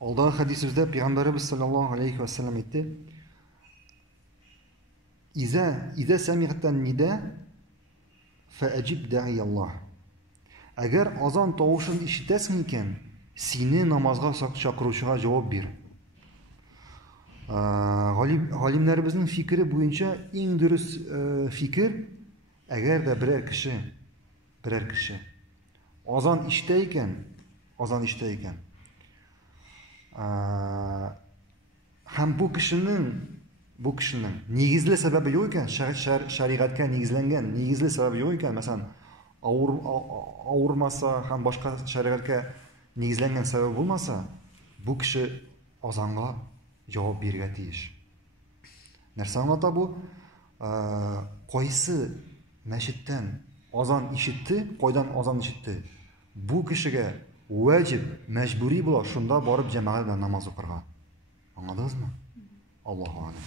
Alдағы хадисімізде Пeygamberimiz sallallahu aleyhi ve sellem aytты: İza sami'tan nida fa'ajib da'iyallah. Agar azon tovushini eshitasan ekan, seni namozga chaqiruvchiga javob ber. Alimlarimizning fikri bo'yicha eng durust fikr, agarda biror kishi azon eshitsa ekan, ham bu kishining negizli sababi yo'q ekan, shariatga negizlangan negizli sababi yo'q ekan, masalan og'irmasa ham boshqa shariatga negizlangan sabab bo'lmasa, bu kishi azonga javob berga tegish. Narsa anlatadi bu, qaysi masjiddan azon eshitdi, qaydan azon eshitdi, bu kishiga vacib, majburiy bo'ladi shunda borib jamoat bilan namoz o'qirgan. Anladingizmi? Allohu a'lam.